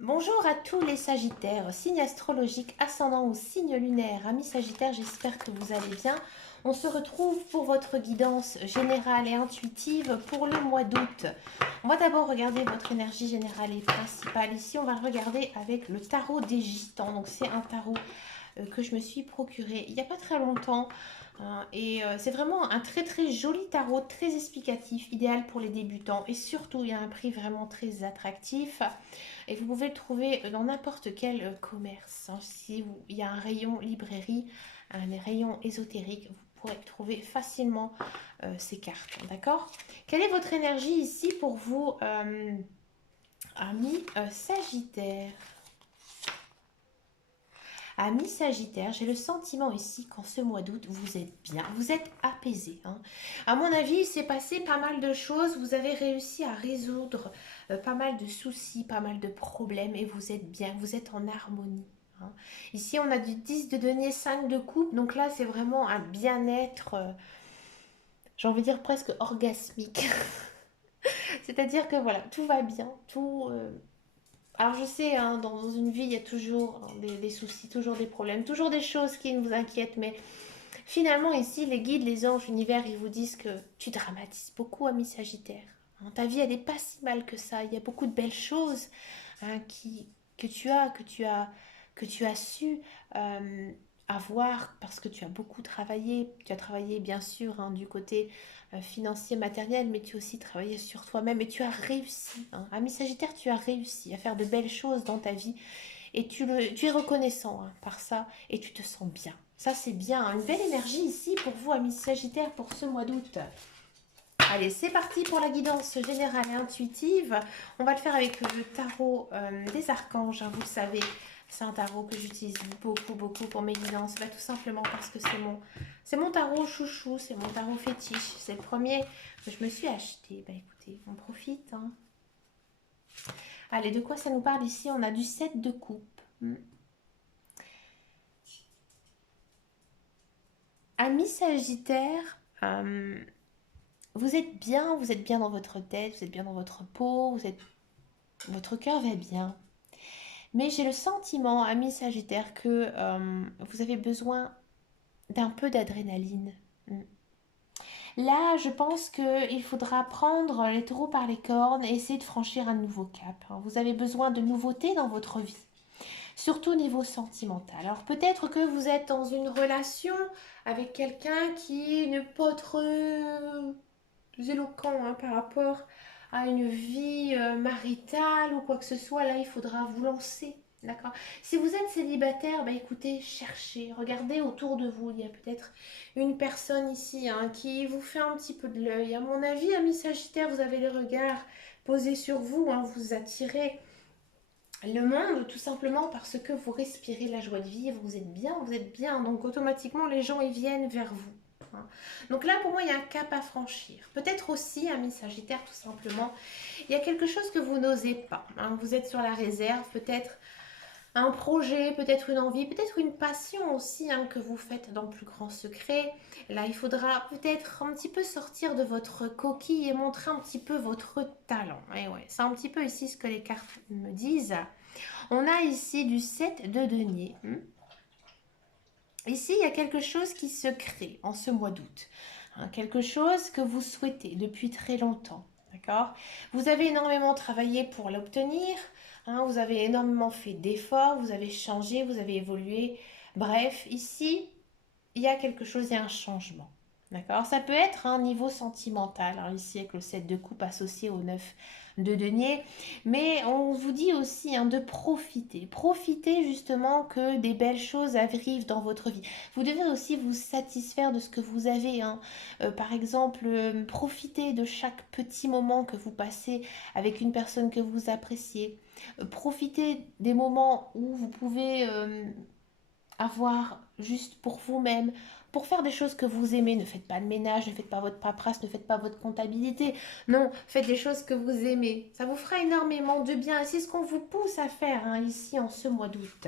Bonjour à tous les Sagittaires, signe astrologique, ascendant ou signe lunaire. Amis Sagittaires, j'espère que vous allez bien. On se retrouve pour votre guidance générale et intuitive pour le mois d'août. On va d'abord regarder votre énergie générale et principale. Ici, on va le regarder avec le tarot des Gitans. Donc, c'est un tarot que je me suis procuré il n'y a pas très longtemps. C'est vraiment un très très joli tarot, très explicatif, idéal pour les débutants. Et surtout, il y a un prix vraiment très attractif. Et vous pouvez le trouver dans n'importe quel commerce. Hein. Si il y a un rayon librairie, un rayon ésotérique, vous pourrez trouver facilement ces cartes. D'accord. Quelle est votre énergie ici pour vous, amis Sagittaire? Amis Sagittaire, j'ai le sentiment ici qu'en ce mois d'août, vous êtes bien, vous êtes apaisé. Hein. À mon avis, il s'est passé pas mal de choses, vous avez réussi à résoudre pas mal de soucis, pas mal de problèmes et vous êtes bien, vous êtes en harmonie. Hein. Ici, on a du 10 de denier, 5 de coupe, donc là, c'est vraiment un bien-être, j'ai envie de dire presque orgasmique. C'est-à-dire que voilà, tout va bien, tout... Alors je sais, hein, dans une vie, il y a toujours hein, des soucis, toujours des problèmes, toujours des choses qui nous inquiètent, mais finalement ici, les guides, les anges, l'univers, ils vous disent que tu dramatises beaucoup, ami Sagittaire. Hein, ta vie, elle n'est pas si mal que ça. Il y a beaucoup de belles choses hein, que tu as su avoir parce que tu as beaucoup travaillé. Tu as travaillé bien sûr hein, du côté financier, matériel, mais tu as aussi travaillé sur toi-même et tu as réussi. Hein. Ami Sagittaire, tu as réussi à faire de belles choses dans ta vie et tu es reconnaissant hein, par ça et tu te sens bien. Ça, c'est bien. Hein. Une belle énergie ici pour vous, amis Sagittaire, pour ce mois d'août. Allez, c'est parti pour la guidance générale et intuitive. On va le faire avec le tarot des archanges. Hein, vous le savez, c'est un tarot que j'utilise beaucoup, beaucoup pour mes guidances. Bah, tout simplement parce que c'est mon tarot chouchou, c'est mon tarot fétiche. C'est le premier que je me suis acheté. Bah écoutez, on profite. Hein. Allez, de quoi ça nous parle ici? On a du 7 de coupe. Ami Sagittaire, vous êtes bien dans votre tête, vous êtes bien dans votre peau, votre cœur va bien. Mais j'ai le sentiment, ami Sagittaire, que vous avez besoin d'un peu d'adrénaline. Mm. Là, je pense qu'il faudra prendre les taureaux par les cornes et essayer de franchir un nouveau cap. Hein. Vous avez besoin de nouveautés dans votre vie, surtout au niveau sentimental. Alors peut-être que vous êtes dans une relation avec quelqu'un qui n'est pas très éloquent hein, par rapport à une vie maritale ou quoi que ce soit. Là, il faudra vous lancer. D'accord. Si vous êtes célibataire, bah écoutez, cherchez, regardez autour de vous. Il y a peut-être une personne ici hein, qui vous fait un petit peu de l'œil. À mon avis, ami Sagittaire, vous avez le regard posé sur vous, hein, vous attirez le monde tout simplement parce que vous respirez la joie de vivre, vous êtes bien, donc automatiquement les gens ils viennent vers vous. Hein. Donc là pour moi il y a un cap à franchir. Peut-être aussi, ami Sagittaire, tout simplement, il y a quelque chose que vous n'osez pas. Hein. Vous êtes sur la réserve, peut-être un projet, peut-être une envie, peut-être une passion aussi hein, que vous faites dans le plus grand secret. Là, il faudra peut-être un petit peu sortir de votre coquille et montrer un petit peu votre talent. Et ouais, c'est un petit peu ici ce que les cartes me disent. On a ici du 7 de denier. Ici, il y a quelque chose qui se crée en ce mois d'août. Hein, quelque chose que vous souhaitez depuis très longtemps. D'accord. Vous avez énormément travaillé pour l'obtenir. Hein, vous avez énormément fait d'efforts. Vous avez changé, vous avez évolué. Bref, ici, il y a quelque chose, il y a un changement. D'accord. Ça peut être un niveau sentimental. Hein, ici, avec le 7 de coupe associé au 9 de denier. Mais on vous dit aussi hein, de profiter. Profitez justement que des belles choses arrivent dans votre vie. Vous devez aussi vous satisfaire de ce que vous avez. Hein. Par exemple, profitez de chaque petit moment que vous passez avec une personne que vous appréciez. Profitez des moments où vous pouvez avoir juste pour vous-même, pour faire des choses que vous aimez. Ne faites pas de ménage, ne faites pas votre paperasse, ne faites pas votre comptabilité. Non, faites des choses que vous aimez. Ça vous fera énormément de bien et c'est ce qu'on vous pousse à faire hein, ici en ce mois d'août.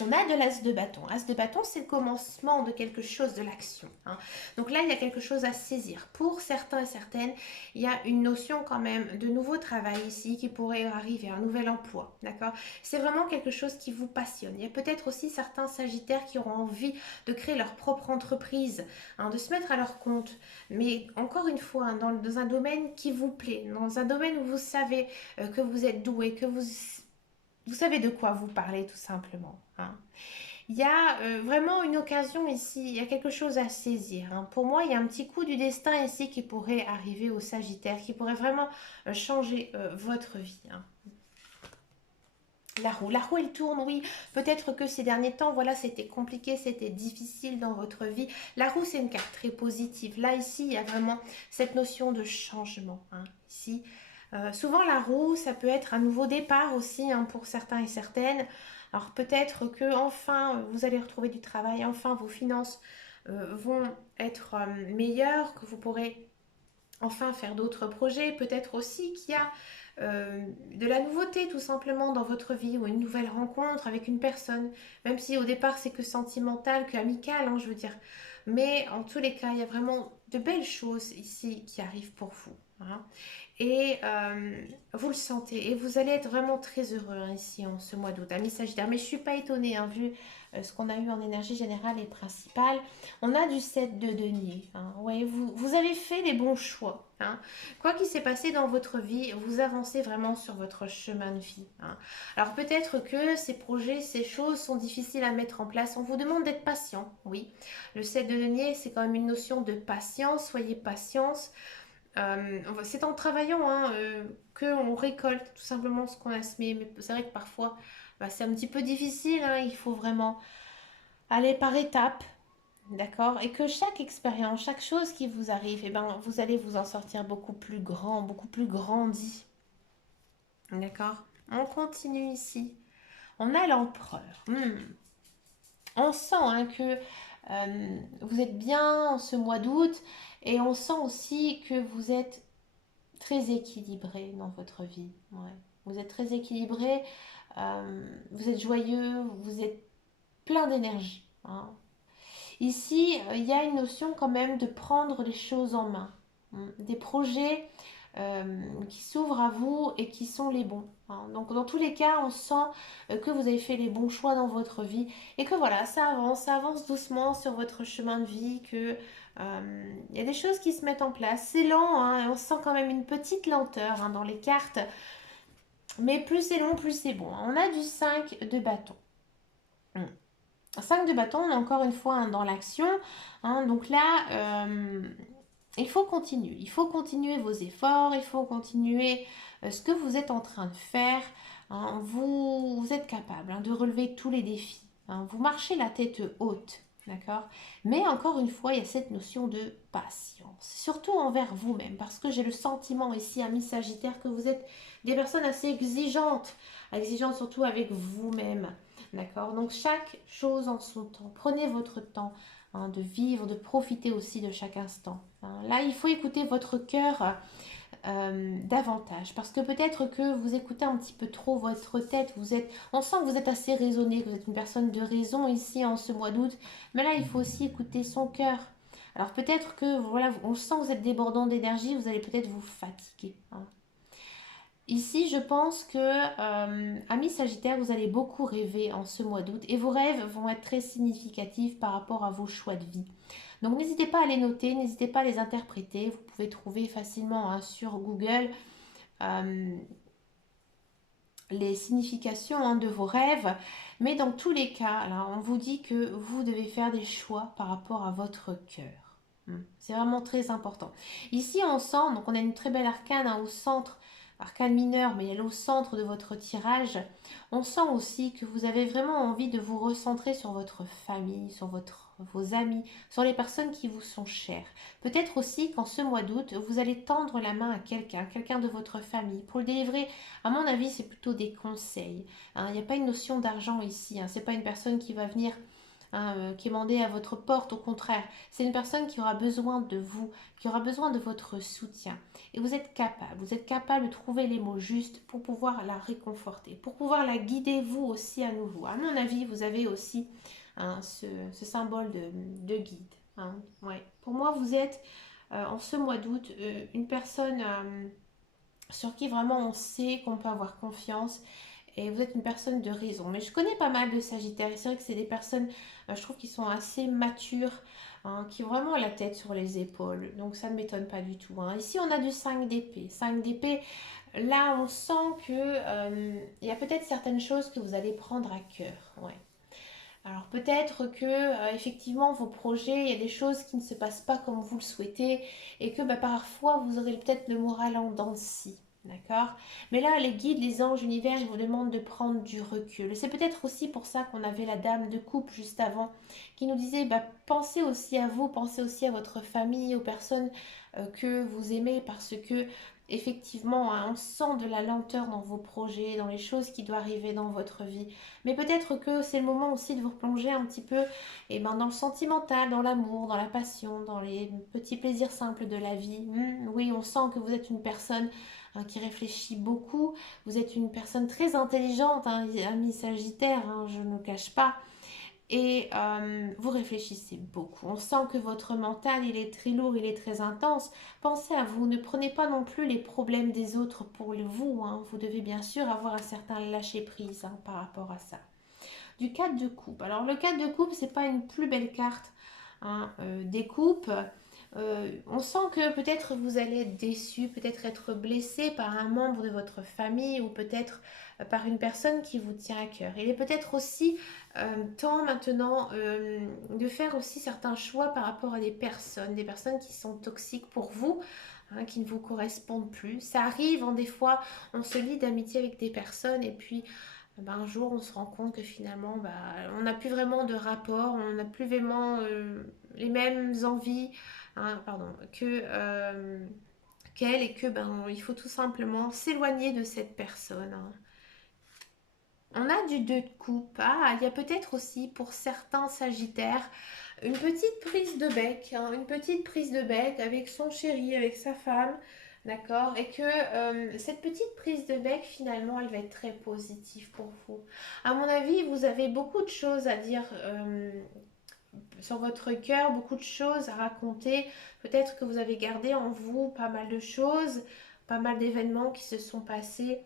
On a de l'as de bâton. As de bâton, c'est le commencement de quelque chose, de l'action, hein. Donc là, il y a quelque chose à saisir. Pour certains et certaines, il y a une notion quand même de nouveau travail ici qui pourrait arriver, un nouvel emploi, d'accord? C'est vraiment quelque chose qui vous passionne. Il y a peut-être aussi certains sagittaires qui auront envie de créer leur propre entreprise, hein, de se mettre à leur compte. Mais encore une fois, hein, dans un domaine qui vous plaît, dans un domaine où vous savez que vous êtes doué, que vous savez de quoi vous parlez tout simplement, hein. Il y a vraiment une occasion ici, il y a quelque chose à saisir, hein. Pour moi, il y a un petit coup du destin ici qui pourrait arriver au Sagittaire, qui pourrait vraiment changer votre vie, hein. La roue, elle tourne, oui. Peut-être que ces derniers temps, voilà, c'était compliqué, c'était difficile dans votre vie. La roue, c'est une carte très positive. Là, ici, il y a vraiment cette notion de changement, hein. Ici, souvent, la roue, ça peut être un nouveau départ aussi, hein, pour certains et certaines. Alors, peut-être que enfin, vous allez retrouver du travail, enfin, vos finances vont être meilleures, que vous pourrez enfin faire d'autres projets. Peut-être aussi qu'il y a de la nouveauté tout simplement dans votre vie ou une nouvelle rencontre avec une personne, même si au départ c'est que sentimental, que amical, hein, je veux dire. Mais en tous les cas, il y a vraiment de belles choses ici qui arrivent pour vous, hein. Et vous le sentez et vous allez être vraiment très heureux, hein, ici en ce mois d'août, amis Sagittaire. Mais je ne suis pas étonnée, hein, vu ce qu'on a eu en énergie générale et principale. On a du 7 de denier, hein. Ouais, vous avez fait les bons choix, hein. Quoi qu'il s'est passé dans votre vie, vous avancez vraiment sur votre chemin de vie, hein. Alors peut-être que ces projets, ces choses sont difficiles à mettre en place. On vous demande d'être patient, oui. Le 7 de denier, c'est quand même une notion de patience. Soyez patience. C'est en travaillant, hein, qu'on récolte tout simplement ce qu'on a semé. Mais c'est vrai que parfois, bah, c'est un petit peu difficile, hein. Il faut vraiment aller par étapes. D'accord? Et que chaque expérience, chaque chose qui vous arrive, eh ben, vous allez vous en sortir beaucoup plus grand, beaucoup plus grandi. D'accord? On continue ici. On a l'empereur. On sent, hein, que vous êtes bien en ce mois d'août et on sent aussi que vous êtes très équilibré dans votre vie. Ouais. Vous êtes très équilibré, vous êtes joyeux, vous êtes plein d'énergie, hein. Ici, il y a une notion quand même de prendre les choses en main. Des projets qui s'ouvrent à vous et qui sont les bons, hein. Donc dans tous les cas, on sent que vous avez fait les bons choix dans votre vie et que voilà, ça avance doucement sur votre chemin de vie, que il y a des choses qui se mettent en place. C'est lent, hein, et on sent quand même une petite lenteur, hein, dans les cartes, mais plus c'est long, plus c'est bon. On a du 5 de bâton. 5 de bâton, on est encore une fois, hein, dans l'action, hein. Donc là, il faut continuer vos efforts, il faut continuer ce que vous êtes en train de faire, hein. Vous êtes capable, hein, de relever tous les défis, hein. Vous marchez la tête haute, d'accord? Mais encore une fois, il y a cette notion de patience, surtout envers vous-même, parce que j'ai le sentiment ici, amis Sagittaire, que vous êtes des personnes assez exigeantes surtout avec vous-même. D'accord? Donc chaque chose en son temps. Prenez votre temps, hein, de vivre, de profiter aussi de chaque instant, hein. Là, il faut écouter votre cœur davantage. Parce que peut-être que vous écoutez un petit peu trop votre tête. On sent que vous êtes assez raisonné, que vous êtes une personne de raison ici en ce mois d'août. Mais là, il faut aussi écouter son cœur. Alors peut-être que voilà, on sent que vous êtes débordant d'énergie, vous allez peut-être vous fatiguer, hein. Ici, je pense que, amis Sagittaire, vous allez beaucoup rêver en ce mois d'août et vos rêves vont être très significatifs par rapport à vos choix de vie. Donc n'hésitez pas à les noter, n'hésitez pas à les interpréter. Vous pouvez trouver facilement, hein, sur Google euh, les significations, hein, de vos rêves. Mais dans tous les cas, là, on vous dit que vous devez faire des choix par rapport à votre cœur. C'est vraiment très important. Ici, on sent, donc on a une très belle arcane, hein, au centre, arcane mineure, mais elle est au centre de votre tirage. On sent aussi que vous avez vraiment envie de vous recentrer sur votre famille, sur vos amis, sur les personnes qui vous sont chères. Peut-être aussi qu'en ce mois d'août, vous allez tendre la main à quelqu'un de votre famille. Pour le délivrer, à mon avis, c'est plutôt des conseils, hein. Il n'y a pas une notion d'argent ici, hein. C'est pas une personne qui va venir hein, quémander à votre porte. Au contraire, c'est une personne qui aura besoin de vous, qui aura besoin de votre soutien. Et vous êtes capable de trouver les mots justes pour pouvoir la réconforter, pour pouvoir la guider vous aussi à nouveau. À mon avis, vous avez aussi hein, ce symbole de guide. Hein, ouais. Pour moi, vous êtes en ce mois d'août une personne sur qui vraiment on sait qu'on peut avoir confiance et vous êtes une personne de raison. Mais je connais pas mal de Sagittaires et c'est vrai que c'est des personnes, je trouve, qui sont assez matures, hein, qui ont vraiment la tête sur les épaules. Donc ça ne m'étonne pas du tout. Hein. Ici, on a du 5 d'épée. 5 d'épée, là, on sent que il y a peut-être certaines choses que vous allez prendre à cœur. Ouais. Alors peut-être que effectivement vos projets, il y a des choses qui ne se passent pas comme vous le souhaitez et que bah, parfois vous aurez peut-être le moral en dents de scie. D'accord. Mais là, les guides, les anges, l'univers, ils vous demandent de prendre du recul. C'est peut-être aussi pour ça qu'on avait la dame de coupe juste avant qui nous disait bah, pensez aussi à vous, pensez aussi à votre famille, aux personnes que vous aimez parce que effectivement, hein, on sent de la lenteur dans vos projets, dans les choses qui doivent arriver dans votre vie. Mais peut-être que c'est le moment aussi de vous replonger un petit peu dans le sentimental, dans l'amour, dans la passion, dans les petits plaisirs simples de la vie. Oui, on sent que vous êtes une personne hein, qui réfléchit beaucoup. Vous êtes une personne très intelligente, hein, ami Sagittaire, hein, je ne le cache pas. Et vous réfléchissez beaucoup. On sent que votre mental, il est très lourd, il est très intense. Pensez à vous. Ne prenez pas non plus les problèmes des autres pour vous. Hein. Vous devez bien sûr avoir un certain lâcher-prise hein, par rapport à ça. Du 4 de coupe. Alors le 4 de coupe, c'est pas une plus belle carte hein, des coupes. On sent que peut-être vous allez être déçu, peut-être être blessé par un membre de votre famille ou peut-être par une personne qui vous tient à cœur. Il est peut-être aussi temps maintenant de faire aussi certains choix par rapport à des personnes qui sont toxiques pour vous. Hein, qui ne vous correspondent plus. Ça arrive, hein, des fois, on se lie d'amitié avec des personnes et puis un jour on se rend compte que finalement on n'a plus vraiment de rapport, on n'a plus vraiment les mêmes envies hein, pardon, qu'elle et que il faut tout simplement s'éloigner de cette personne. Hein. On a du 2 de coupe. Ah, il y a peut-être aussi pour certains sagittaires une petite prise de bec, hein, une petite prise de bec avec son chéri, avec sa femme, d'accord? Et que cette petite prise de bec, finalement, elle va être très positive pour vous. À mon avis, vous avez beaucoup de choses à dire sur votre cœur, beaucoup de choses à raconter. Peut-être que vous avez gardé en vous pas mal de choses, pas mal d'événements qui se sont passés.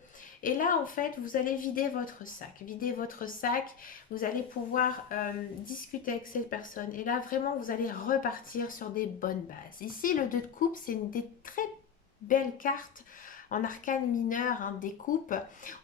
Et là, en fait, vous allez vider votre sac. Vider votre sac, vous allez pouvoir discuter avec cette personne. Et là, vraiment, vous allez repartir sur des bonnes bases. Ici, le 2 de coupe, c'est une des très belles cartes en arcane mineur, hein, des coupes.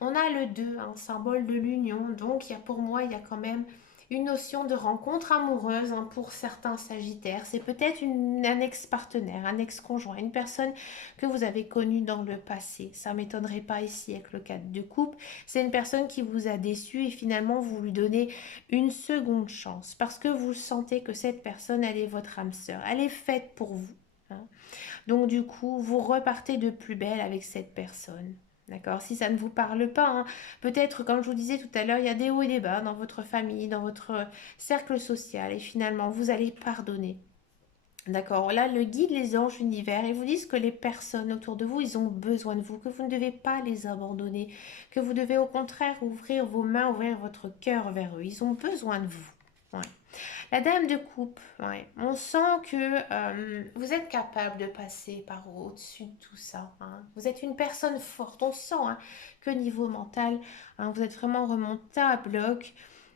On a le 2, un symbole de l'union. Donc, pour moi, il y a quand même une notion de rencontre amoureuse hein, pour certains sagittaires. C'est peut-être un ex-partenaire, un ex-conjoint, une personne que vous avez connue dans le passé. Ça ne m'étonnerait pas ici avec le 4 de coupe. C'est une personne qui vous a déçu et finalement vous lui donnez une seconde chance parce que vous sentez que cette personne, elle est votre âme sœur. Elle est faite pour vous. Hein. Donc du coup, vous repartez de plus belle avec cette personne. D'accord. Si ça ne vous parle pas, hein, peut-être, comme je vous disais tout à l'heure, il y a des hauts et des bas dans votre famille, dans votre cercle social, et finalement, vous allez pardonner. D'accord. Là, le guide, les anges, l'univers, ils vous disent que les personnes autour de vous, ils ont besoin de vous, que vous ne devez pas les abandonner, que vous devez au contraire ouvrir vos mains, ouvrir votre cœur vers eux. Ils ont besoin de vous. Ouais. La dame de coupe, ouais. On sent que vous êtes capable de passer par au-dessus de tout ça. Hein. Vous êtes une personne forte. On sent hein, que niveau mental, hein, vous êtes vraiment remonté à bloc.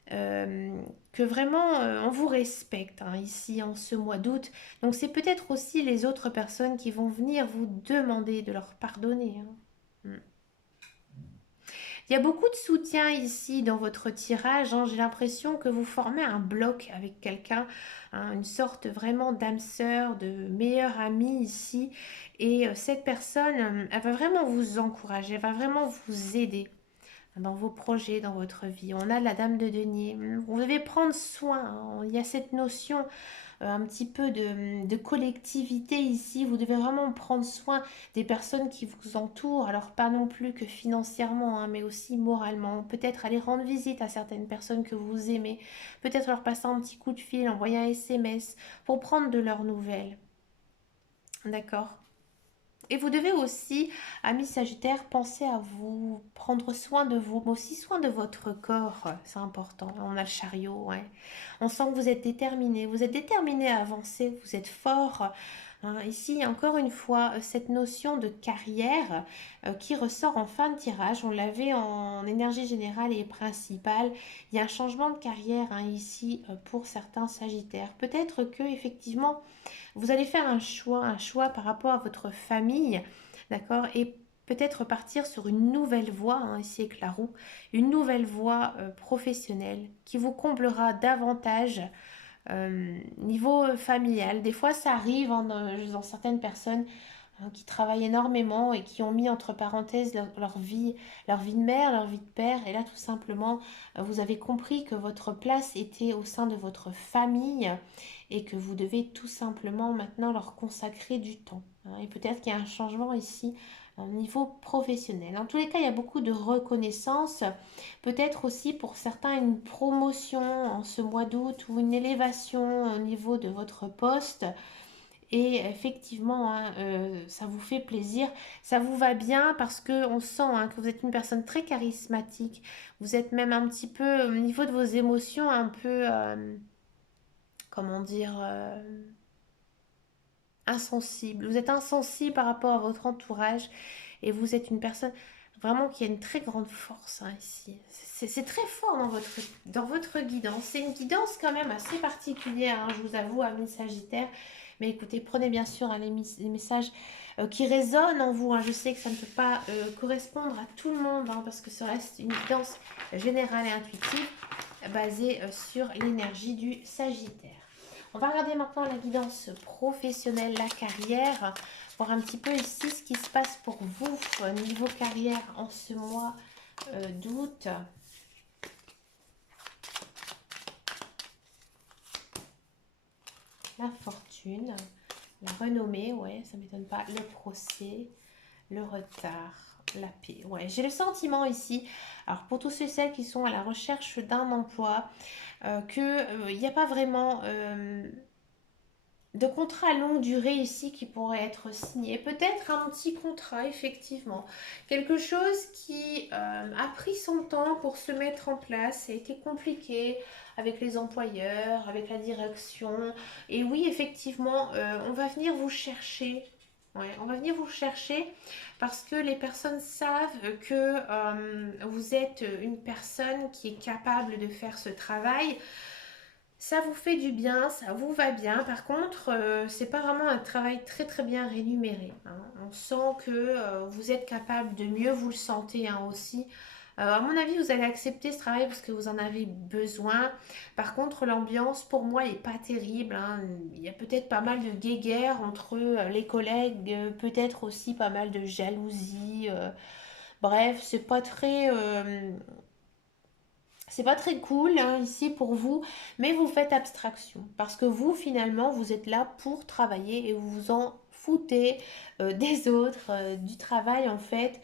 Que vraiment on vous respecte hein, ici en ce mois d'août. Donc c'est peut-être aussi les autres personnes qui vont venir vous demander de leur pardonner. Hein. Mm. Il y a beaucoup de soutien ici dans votre tirage. Hein. J'ai l'impression que vous formez un bloc avec quelqu'un, hein, une sorte vraiment d'âme sœur, de meilleure amie ici. Et cette personne, elle va vraiment vous encourager, elle va vraiment vous aider dans vos projets, dans votre vie. On a la dame de denier. Vous devez prendre soin. Hein. Il y a cette notion un petit peu de collectivité ici. Vous devez vraiment prendre soin des personnes qui vous entourent. Alors pas non plus que financièrement, hein, mais aussi moralement. Peut-être aller rendre visite à certaines personnes que vous aimez. Peut-être leur passer un petit coup de fil, envoyer un SMS pour prendre de leurs nouvelles. D'accord? Et vous devez aussi, amis Sagittaire, penser à vous, prendre soin de vous, mais aussi soin de votre corps. C'est important. On a le chariot, ouais. On sent que vous êtes déterminé à avancer, vous êtes fort. Hein. Ici, encore une fois, cette notion de carrière qui ressort en fin de tirage. On l'avait en énergie générale et principale. Il y a un changement de carrière hein, ici pour certains Sagittaires. Peut-être que effectivement vous allez faire un choix par rapport à votre famille, d'accord? Et peut-être partir sur une nouvelle voie, hein, ici avec la roue, une nouvelle voie professionnelle qui vous comblera davantage niveau familial. Des fois, ça arrive dans certaines personnes qui travaillent énormément et qui ont mis entre parenthèses leur vie de mère, leur vie de père. Et là, tout simplement, vous avez compris que votre place était au sein de votre famille et que vous devez tout simplement maintenant leur consacrer du temps. Hein. Et peut-être qu'il y a un changement ici au niveau professionnel. En tous les cas, il y a beaucoup de reconnaissance. Peut-être aussi pour certains une promotion en ce mois d'août ou une élévation au niveau de votre poste. Et effectivement, hein, ça vous fait plaisir, ça vous va bien parce que on sent hein, que vous êtes une personne très charismatique. Vous êtes même un petit peu au niveau de vos émotions, un peu, comment dire, insensible. Vous êtes insensible par rapport à votre entourage et vous êtes une personne vraiment qui a une très grande force hein, ici. C'est très fort dans votre guidance. C'est une guidance quand même assez particulière, hein, je vous avoue, amis Sagittaire. Mais écoutez, prenez bien sûr hein, les messages qui résonnent en vous. Hein. Je sais que ça ne peut pas correspondre à tout le monde hein, parce que ça reste une guidance générale et intuitive basée sur l'énergie du Sagittaire. On va regarder maintenant la guidance professionnelle, la carrière, voir un petit peu ici ce qui se passe pour vous niveau carrière en ce mois d'août. La fortune, la renommée, ouais, ça m'étonne pas, le procès, le retard, la paix. Ouais, j'ai le sentiment ici, alors pour tous ceux et celles qui sont à la recherche d'un emploi, qu'il n'y a pas vraiment de contrat à longue durée ici qui pourrait être signé. Peut-être un petit contrat, effectivement. Quelque chose qui a pris son temps pour se mettre en place. Ça a été compliqué avec les employeurs, avec la direction. Et oui, effectivement, on va venir vous chercher. Ouais, on va venir vous chercher parce que les personnes savent que vous êtes une personne qui est capable de faire ce travail. Ça vous fait du bien, ça vous va bien. Par contre, c'est pas vraiment un travail très très bien rémunéré. Hein. On sent que vous êtes capable de mieux, vous le sentez hein, aussi. À mon avis, vous allez accepter ce travail parce que vous en avez besoin. Par contre, l'ambiance, pour moi, n'est pas terrible. Hein. Il y a peut-être pas mal de guéguerre entre les collègues, peut-être aussi pas mal de jalousie. Bref, c'est pas très cool hein, ici pour vous, mais vous faites abstraction parce que vous finalement vous êtes là pour travailler et vous vous en foutez des autres, du travail en fait.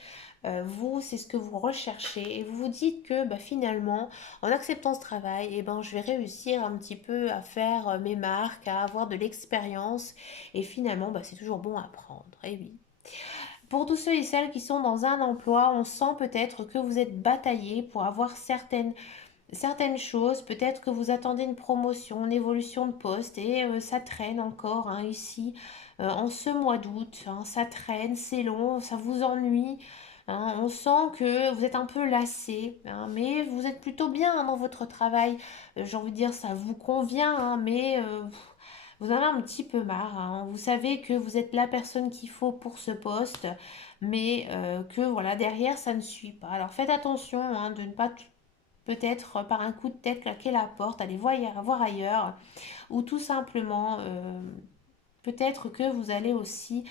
Vous, c'est ce que vous recherchez et vous vous dites que bah, finalement, en acceptant ce travail, eh ben, je vais réussir un petit peu à faire mes marques, à avoir de l'expérience et finalement, bah, c'est toujours bon à apprendre. Et oui. Pour tous ceux et celles qui sont dans un emploi, on sent peut-être que vous êtes bataillé pour avoir certaines choses, peut-être que vous attendez une promotion, une évolution de poste et ça traîne encore hein, ici en ce mois d'août. Hein, ça traîne, c'est long, ça vous ennuie. Hein, on sent que vous êtes un peu lassé, hein, mais vous êtes plutôt bien hein, dans votre travail. J'ai envie de dire, ça vous convient, hein, mais vous en avez un petit peu marre. Hein. Vous savez que vous êtes la personne qu'il faut pour ce poste, mais que voilà, derrière, ça ne suit pas. Alors faites attention hein, de ne pas peut-être par un coup de tête claquer la porte, aller voir ailleurs, ou tout simplement peut-être que vous allez aussi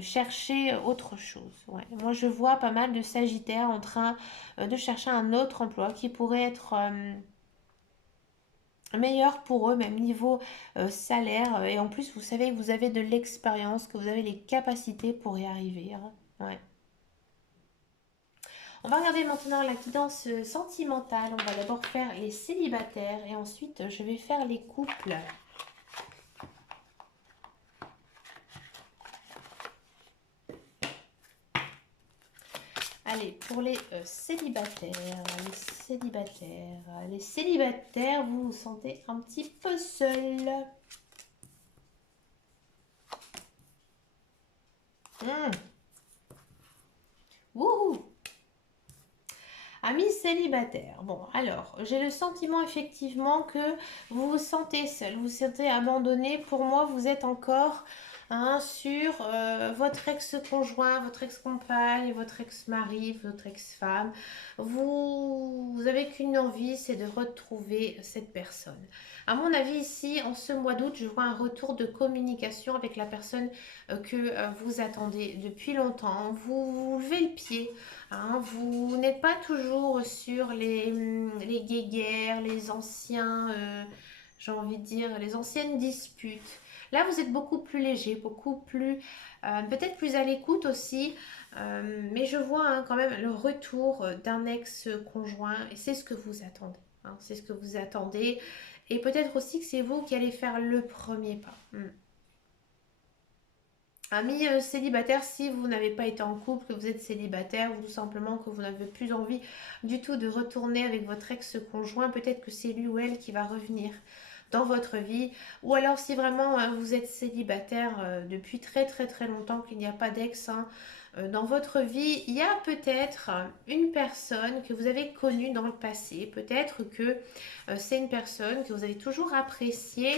chercher autre chose. Ouais. Moi je vois pas mal de Sagittaires en train de chercher un autre emploi qui pourrait être meilleur pour eux, même niveau salaire. Et en plus, vous savez que vous avez de l'expérience, que vous avez les capacités pour y arriver, hein. Ouais. On va regarder maintenant la guidance sentimentale. On va d'abord faire les célibataires et ensuite je vais faire les couples. Allez, pour les célibataires, vous vous sentez un petit peu seul. Wouhou! Amis célibataires. Bon, alors, j'ai le sentiment effectivement que vous vous sentez seul, vous vous sentez abandonné. Pour moi, vous êtes encore hein, sur votre ex-conjoint, votre ex-compagne, votre ex-mari, votre ex-femme. Vous avez qu'une envie, c'est de retrouver cette personne. À mon avis, ici, en ce mois d'août, je vois un retour de communication avec la personne que vous attendez depuis longtemps. Vous levez le pied. Hein, vous n'êtes pas toujours sur les guéguerres, les anciens, j'ai envie de dire, les anciennes disputes. Là, vous êtes beaucoup plus léger, beaucoup plus, peut-être plus à l'écoute aussi. Mais je vois hein, quand même le retour d'un ex-conjoint et c'est ce que vous attendez. Hein, c'est ce que vous attendez. Et peut-être aussi que c'est vous qui allez faire le premier pas. Amis célibataires, si vous n'avez pas été en couple, que vous êtes célibataire ou tout simplement que vous n'avez plus envie du tout de retourner avec votre ex-conjoint, peut-être que c'est lui ou elle qui va revenir dans votre vie. Ou alors si vraiment vous êtes célibataire depuis très très très longtemps, qu'il n'y a pas d'ex hein, dans votre vie, il y a peut-être une personne que vous avez connue dans le passé. Peut-être que c'est une personne que vous avez toujours appréciée.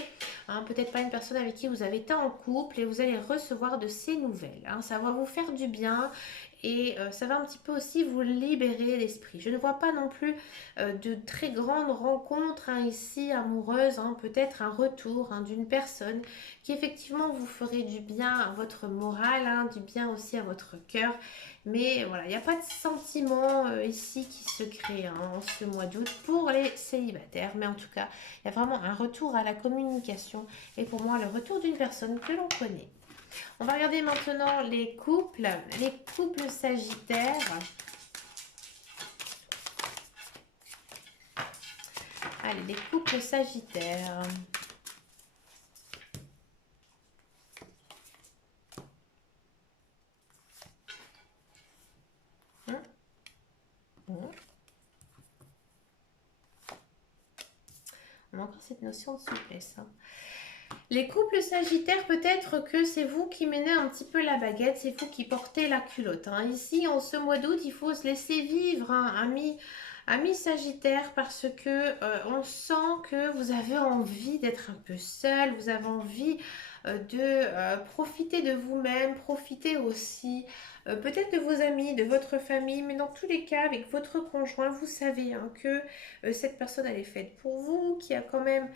Hein, peut-être pas une personne avec qui vous avez été en couple et vous allez recevoir de ces nouvelles. Hein, ça va vous faire du bien et ça va un petit peu aussi vous libérer l'esprit. Je ne vois pas non plus de très grandes rencontres hein, ici amoureuses, hein, peut-être un retour hein, d'une personne qui effectivement vous ferait du bien à votre morale, hein, du bien aussi à votre cœur. Mais voilà, il n'y a pas de sentiment ici qui se crée hein, en ce mois d'août pour les célibataires. Mais en tout cas, il y a vraiment un retour à la communication et pour moi, le retour d'une personne que l'on connaît. On va regarder maintenant les couples sagittaires. Allez, les couples sagittaires. On a encore cette notion de souplesse. Hein. Les couples sagittaires, peut-être que c'est vous qui menez un petit peu la baguette, c'est vous qui portez la culotte. Hein. Ici, en ce mois d'août, il faut se laisser vivre, hein, amis sagittaires, parce que on sent que vous avez envie d'être un peu seul, vous avez envie de profiter de vous-même, profiter aussi peut-être de vos amis, de votre famille, mais dans tous les cas, avec votre conjoint, vous savez hein, que cette personne, elle est faite pour vous, qu'il y a quand même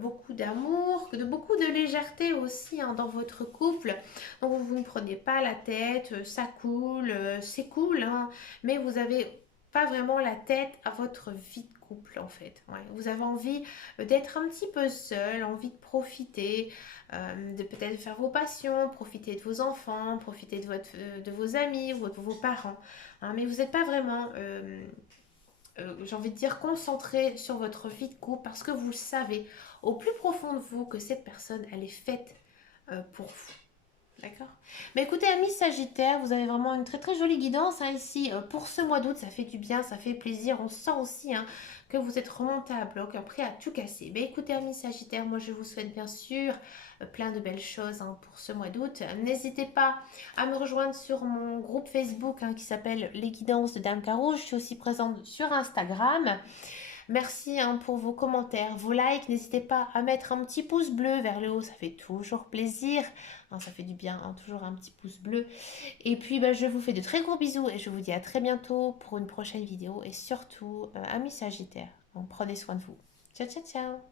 beaucoup d'amour, beaucoup de légèreté aussi hein, dans votre couple. Donc vous ne prenez pas la tête, ça coule, c'est cool, hein, mais vous avez pas vraiment la tête à votre vie de couple en fait. Ouais. Vous avez envie d'être un petit peu seul, envie de profiter, de peut-être faire vos passions, profiter de vos enfants, profiter de vos amis ou de vos parents. Hein, mais vous n'êtes pas vraiment j'ai envie de dire, concentré sur votre vie de couple parce que vous savez au plus profond de vous que cette personne, elle est faite pour vous. D'accord. Mais écoutez, amis Sagittaire, vous avez vraiment une très très jolie guidance hein, ici. Pour ce mois d'août, ça fait du bien, ça fait plaisir. On sent aussi hein, que vous êtes remonté à bloc, prêt à tout casser. Mais écoutez, amis Sagittaire, moi je vous souhaite bien sûr plein de belles choses hein, pour ce mois d'août. N'hésitez pas à me rejoindre sur mon groupe Facebook hein, qui s'appelle Les Guidances de Dame Caro. Je suis aussi présente sur Instagram. Merci hein, pour vos commentaires, vos likes. N'hésitez pas à mettre un petit pouce bleu vers le haut, ça fait toujours plaisir. Hein, ça fait du bien, hein, toujours un petit pouce bleu. Et puis, bah, je vous fais de très gros bisous et je vous dis à très bientôt pour une prochaine vidéo. Et surtout, amis Sagittaires, prenez soin de vous. Ciao, ciao, ciao.